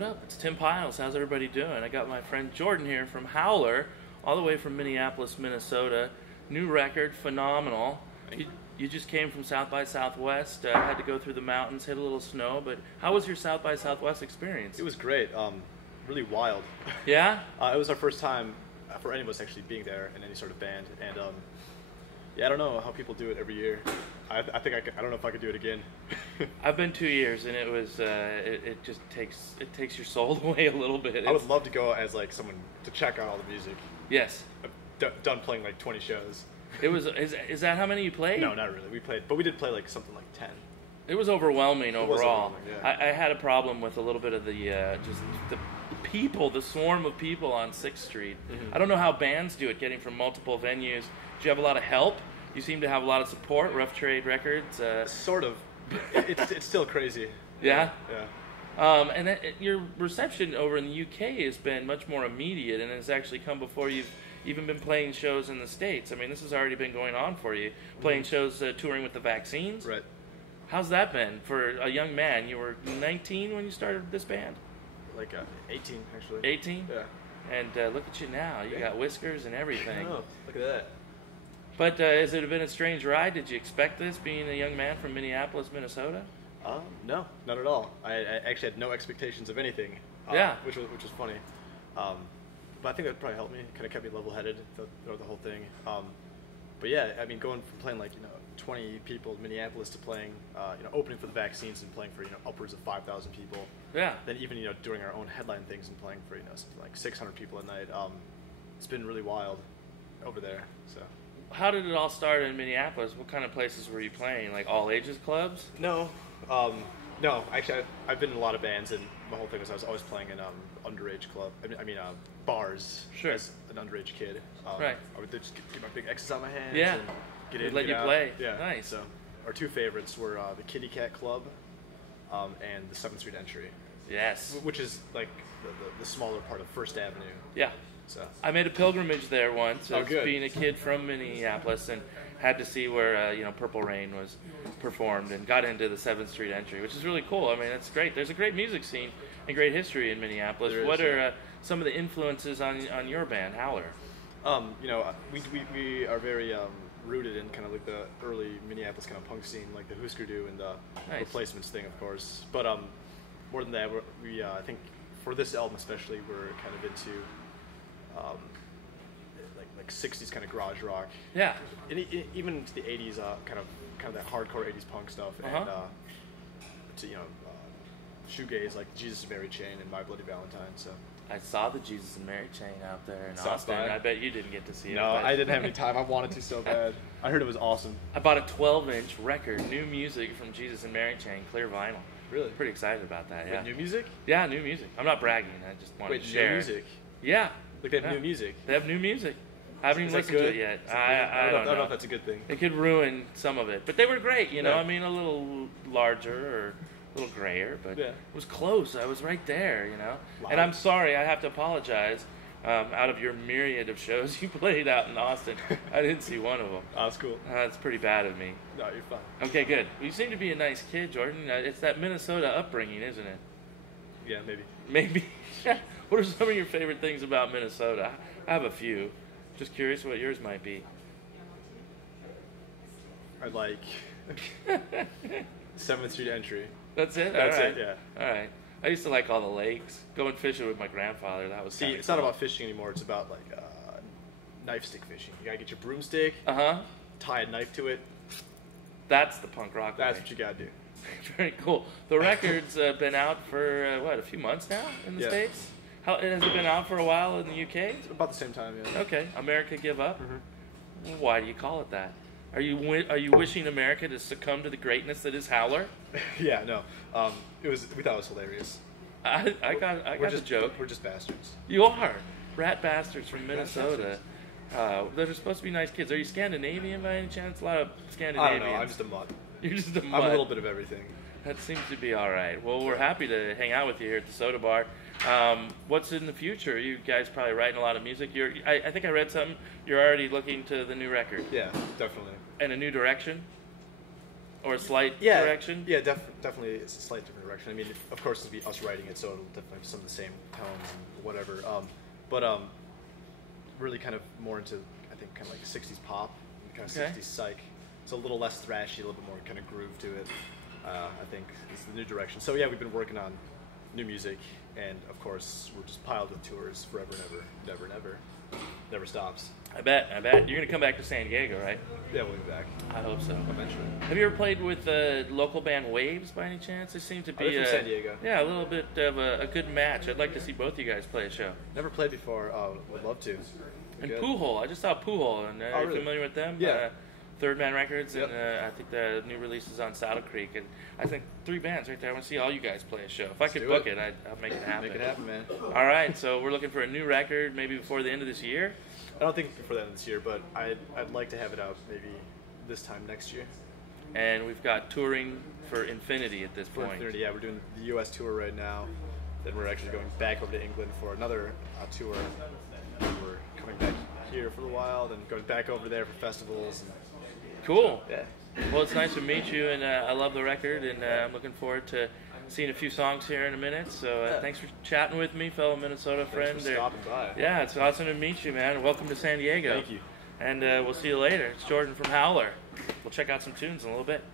What up? It's Tim Pyles. How's everybody doing? I got my friend Jordan here from Howler, all the way from Minneapolis, Minnesota. New record, phenomenal. You just came from South by Southwest, had to go through the mountains, hit a little snow, but how was your South by Southwest experience? It was great, really wild. Yeah? It was our first time for any of us actually being there in any sort of band, and yeah, I don't know how people do it every year. I think I don't know if I could do it again. I've been 2 years, and it was it just takes your soul away a little bit. I would love to go as like someone to check out all the music. Yes. I've done playing like 20 shows. It was is that how many you played? No, not really. We did play like something like 10. It was overwhelming overall. Yeah. I had a problem with a little bit of the just the people, the swarm of people on 6th Street. Mm-hmm. I don't know how bands do it, getting from multiple venues. Do you have a lot of help? You seem to have a lot of support. Rough Trade Records. Sort of. It's still crazy. Yeah? Yeah. And your reception over in the UK has been much more immediate, and has actually come before you've even been playing shows in the States. I mean, this has already been going on for you. Playing shows, touring with the Vaccines. Right. How's that been for a young man? You were 19 when you started this band? Like 18, actually. 18? Yeah. And look at you now. You got whiskers and everything. Oh, look at that. But has it been a strange ride? Did you expect this, being a young man from Minneapolis, Minnesota? No, not at all. I actually had no expectations of anything. Yeah. Which was funny. But I think that probably helped me. Kind of kept me level-headed throughout the whole thing. But yeah, I mean, going from playing like 20 people in Minneapolis to playing, opening for the Vaccines and playing for upwards of 5,000 people. Yeah. Then even doing our own headline things and playing for something like 600 people a night. It's been really wild over there. So. How did it all start in Minneapolis? What kind of places were you playing? Like all ages clubs? No. No, actually, I've been in a lot of bands, and my whole thing was I was always playing in underage club. I mean, bars. Sure. As an underage kid. Right. I would just get my big X's on my hands. Yeah. And get in. They'd let get you out. play. Yeah. Nice. So our two favorites were the Kitty Cat Club, and the 7th Street Entry. Yes. Which is like the smaller part of First Avenue. Yeah. So. I made a pilgrimage there once as good. being a kid from Minneapolis, and had to see where Purple Rain was performed, and got into the 7th Street Entry, which is really cool. I mean, it's great. There's a great music scene and great history in Minneapolis. What are some of the influences on your band, Howler? We are very rooted in kind of like the early Minneapolis kind of punk scene, like the Husker Du and the Replacements thing, of course. But more than that, we I think for this album especially, we're kind of into like 60s kind of garage rock. Yeah. And even into the 80s, kind of that hardcore 80s punk stuff, and to shoegaze like Jesus and Mary Chain and My Bloody Valentine. So. I saw the Jesus and Mary Chain out there in Austin. I bet you didn't get to see it. No, I didn't have any time. I wanted to so bad. I heard it was awesome. I bought a 12-inch record, new music from Jesus and Mary Chain, clear vinyl. Really? Pretty excited about that, yeah. Wait, new music? Yeah, new music. I'm not bragging. I just wanted to share. New music? Yeah. Like they have new music? They have new music. I haven't even listened to it yet. I don't know if that's a good thing. It could ruin some of it. But they were great, Yeah. I mean, a little larger or a little grayer, but it was close. I was right there, Wow. And I'm sorry, I have to apologize. Out of your myriad of shows you played out in Austin, I didn't see one of them. Oh, that's cool. That's pretty bad of me. No, you're fine. Okay, good. Well, you seem to be a nice kid, Jordan. It's that Minnesota upbringing, isn't it? Yeah, maybe. Maybe. What are some of your favorite things about Minnesota? I have a few. Just curious what yours might be. I like 7th Street Entry. That's it? That's all right. it, yeah. All right. I used to like all the lakes. Going fishing with my grandfather, that was See, it's cool. not about fishing anymore. It's about like knife stick fishing. You gotta get your broomstick, tie a knife to it. That's the punk rock way. That's what you gotta do. Very cool. The record's been out for, a few months now in the States? Has it been out for a while in the UK? It's about the same time, yeah. Okay. America Give Up? Mm-hmm. Why do you call it that? Are you wishing America to succumb to the greatness that is Howler? Yeah, no. We thought it was hilarious. I got the joke. We're just bastards. You are. Rat bastards from Minnesota. They're supposed to be nice kids. Are you Scandinavian by any chance? A lot of Scandinavians. I don't know. I'm just a mutt. You're just a mutt. I'm a little bit of everything. That seems to be all right. Well, we're happy to hang out with you here at the Soda Bar. What's in the future? You guys probably writing a lot of music. I think I read something. You're already looking to the new record. Yeah, definitely. And a new direction? or a slight Yeah, direction? yeah, definitely it's a slight different direction. I mean, of course, it'll be us writing it, so it'll definitely have some of the same tones and whatever. But really kind of more into, I think, kind of like 60s pop, kind of 60s psych. It's a little less thrashy, a little bit more kind of groove to it. I think is the new direction. So yeah, we've been working on new music, and of course, we're just piled with tours forever and ever, never stops. I bet. You're going to come back to San Diego, right? Yeah, we'll be back. I hope so. Eventually. Have you ever played with the local band Waves by any chance? They seem to be from San Diego. Yeah, a little bit of a good match. I'd like to see both you guys play a show. Never played before. Would love to. And Poohole. I just saw Poohole. And are you familiar with them? Yeah. Third Man Records, and I think the new release is on Saddle Creek, and I think 3 bands right there. I want to see all you guys play a show. If I could book it, I'll make it happen. Make it happen, man. All right, so we're looking for a new record, maybe before the end of this year. I don't think before the end of this year, but I'd like to have it out maybe this time next year. And we've got touring for Infinity at this point. Infinity, yeah, we're doing the U.S. tour right now. Then we're actually going back over to England for another tour. And we're coming back here for a while, then going back over there for festivals. Cool. Yeah. Well, it's nice to meet you, and I love the record, and I'm looking forward to seeing a few songs here in a minute. So thanks for chatting with me, fellow Minnesota friend. Thanks for stopping by. Yeah, it's awesome to meet you, man. Welcome to San Diego. Thank you. And we'll see you later. It's Jordan from Howler. We'll check out some tunes in a little bit.